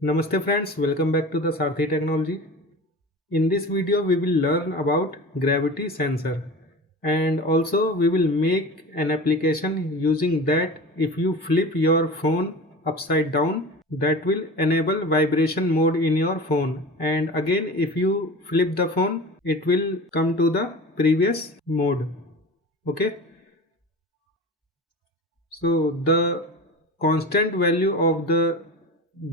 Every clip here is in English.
Namaste friends, welcome back to the Sarthi Technology. In this video we will learn about gravity sensor and also we will make an application using that. If you flip your phone upside down, that will enable vibration mode in your phone, and again if you flip the phone it will come to the previous mode. Okay, so the constant value of the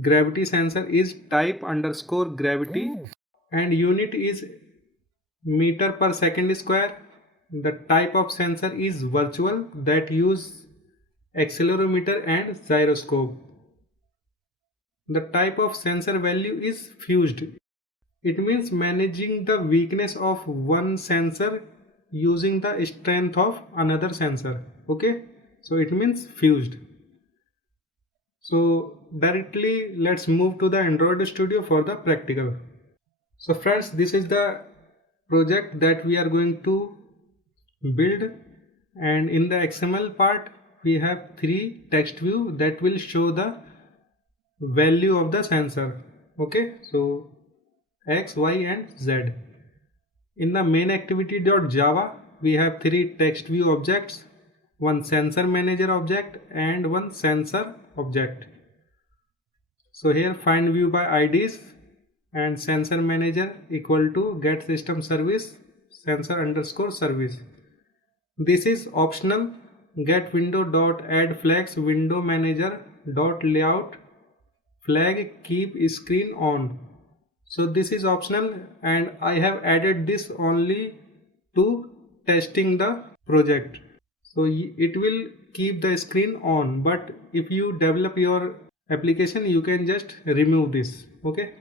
gravity sensor is type underscore gravity and unit is meter per second square. The type of sensor is virtual, that use accelerometer and gyroscope. The type of sensor value is fused. It means managing the weakness of one sensor using the strength of another sensor. Okay, so it means fused. So directly let's move to the Android Studio for the practical. So friends, this is the project that we are going to build, and in the XML part we have three text view that will show the value of the sensor. Okay, so X, Y and Z. In the main activity.java we have three text view objects, one sensor manager object and one sensor object. So here find view by IDs and sensor manager equal to get system service sensor underscore service. This is optional. Get window dot add flags window manager dot layout flag keep screen on. So this is optional and I have added this only to testing the project. So it will keep the screen on, but if you develop your application you can just remove this. Okay,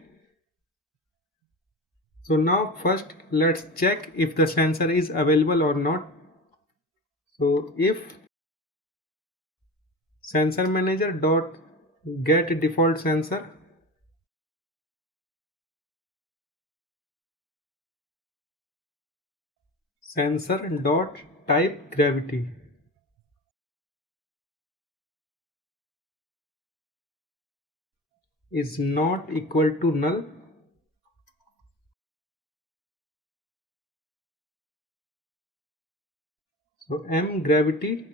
so now first let's check if the sensor is available or not. So if sensor manager dot get default sensor, sensor dot type gravity, is not equal to null, so m gravity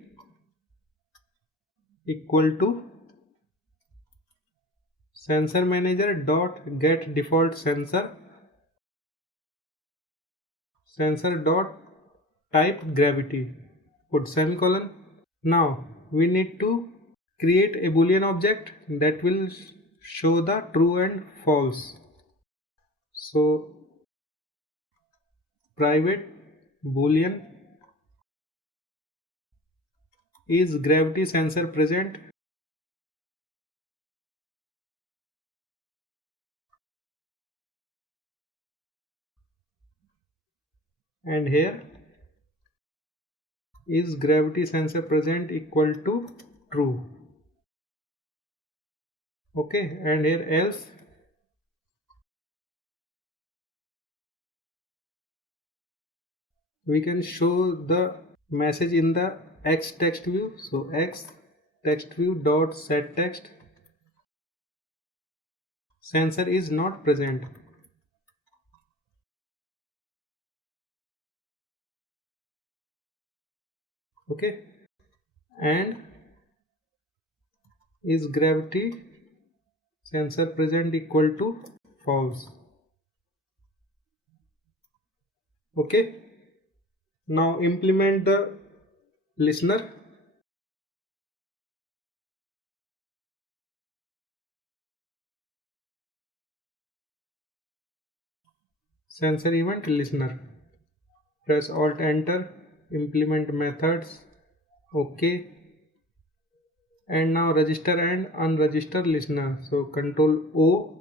equal to sensor manager dot get default sensor, sensor dot type gravity, put semicolon. Now we need to create a boolean object that will show the true and false. So private boolean is gravity sensor present, and here is gravity sensor present equal to true. Okay, and here else we can show the message in the X text view. So X text view dot set text, sensor is not present. Okay, and is gravity sensor present equal to false. Okay, now implement the listener. Sensor event listener, press alt enter, implement methods. Okay, and now register and unregister listener. So control O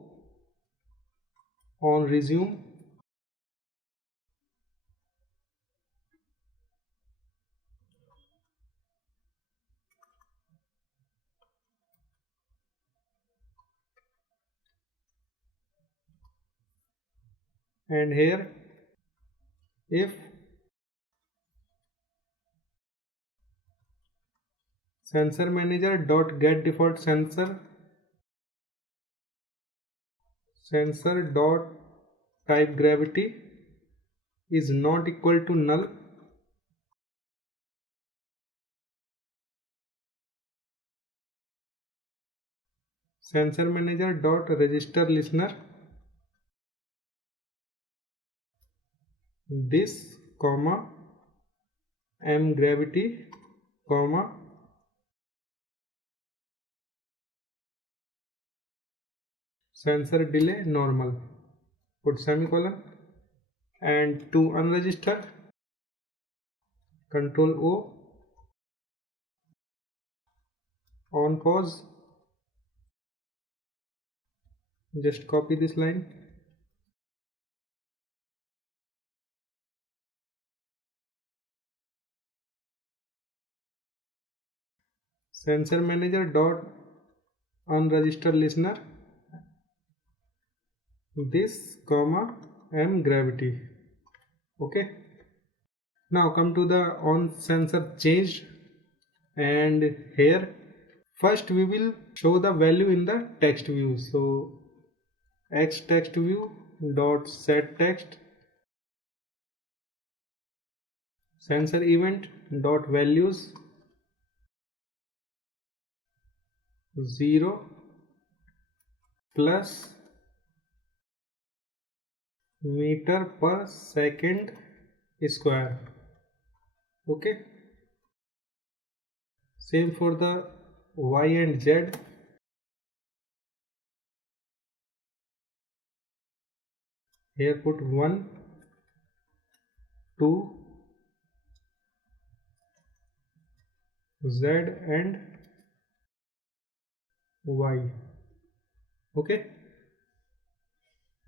on resume, and here if sensor manager dot get default sensor sensor dot type gravity is not equal to null. Sensor manager dot register listener, this comma m gravity comma sensor delay normal, put semicolon, and to unregister control O, on pause, just copy this line, sensor manager dot unregister listener, this comma m gravity. Okay, now come to the on sensor change, and here first we will show the value in the text view. So x text view dot set text, sensor event dot values 0 plus meter per second square. Okay, same for the y and z. Here put 1, 2, z and y. Okay,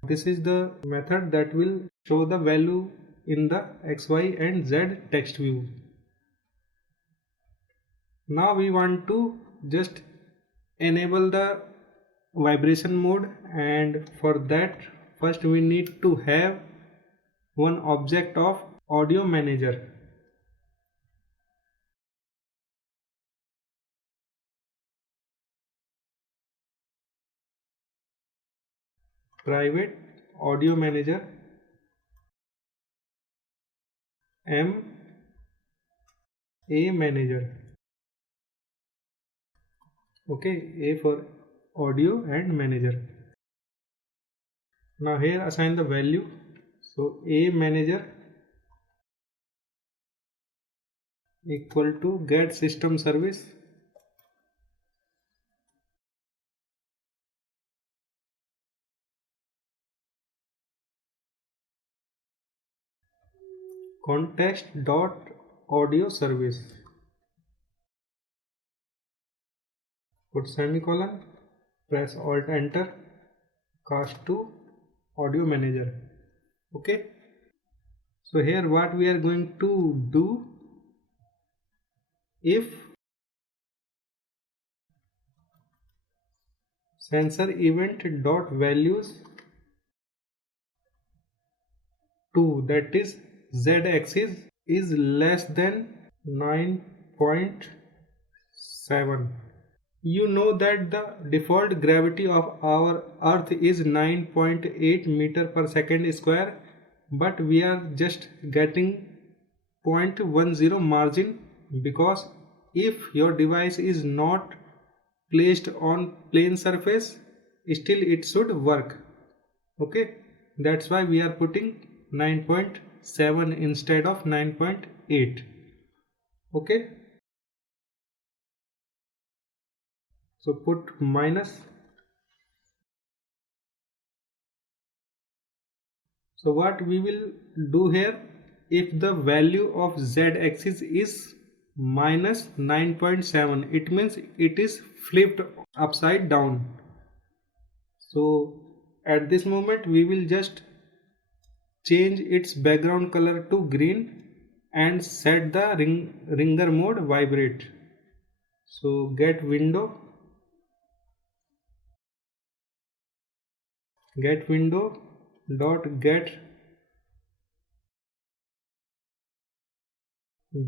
this is the method that will show the value in the xy and z text view. Now we want to just enable the vibration mode, and for that first we need to have one object of audio manager. Private audio manager m a manager. Okay, a for audio and manager. Now here assign the value. So a manager equal to get system service context dot audio service, put semicolon, press alt enter, cast to audio manager. Okay, so here what we are going to do, if sensor event dot values 2, that is z axis, is less than 9.7. You know that the default gravity of our earth is 9.8 meter per second square, but we are just getting 0.10 margin, because if your device is not placed on plane surface, still it should work. Okay, that's why we are putting 9.7 instead of 9.8. okay, so put minus. So what we will do here, if the value of z axis is minus 9.7, it means it is flipped upside down. So at this moment we will just change its background color to green and set the ringer mode vibrate. So get window dot get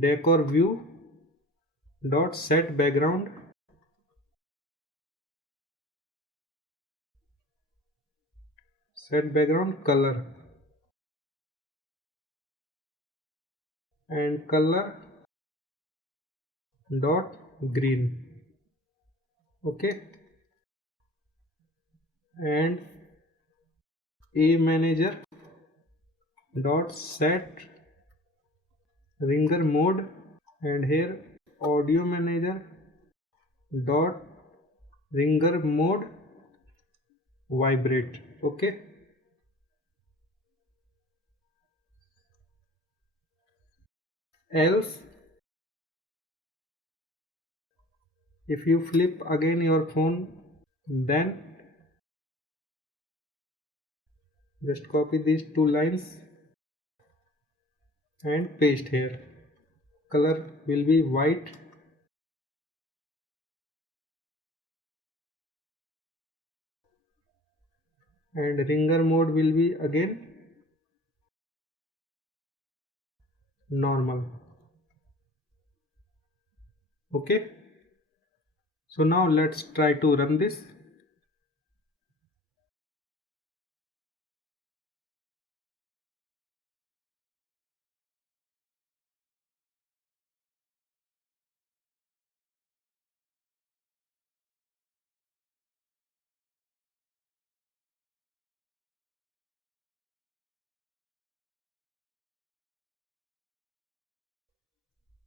decor view dot set background, set background color and color dot green. Okay, and a manager dot set ringer mode, and here audio manager dot ringer mode vibrate. Okay, else if you flip again your phone, then just copy these two lines and paste here. Color will be white and ringer mode will be again normal. Okay, so now let's try to run this.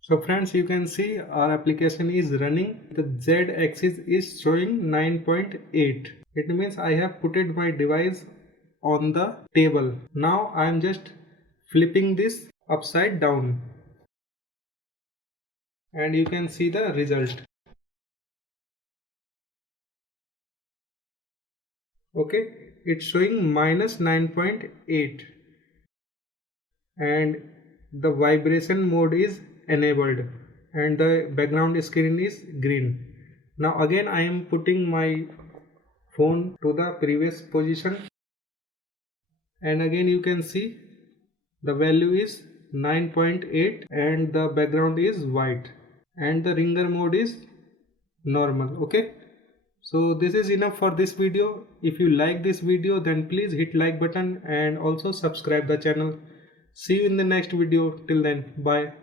So friends, you can see our application is running. The Z axis is showing 9.8. It means I have put my device on the table. Now I am just flipping this upside down and you can see the result. Okay, it's showing minus 9.8 and the vibration mode is enabled and the background screen is green. Now again I am putting my phone to the previous position and again you can see the value is 9.8 and the background is white and the ringer mode is normal. Okay, so this is enough for this video. If you like this video, then please hit like button and also subscribe the channel. See you in the next video. Till then, bye.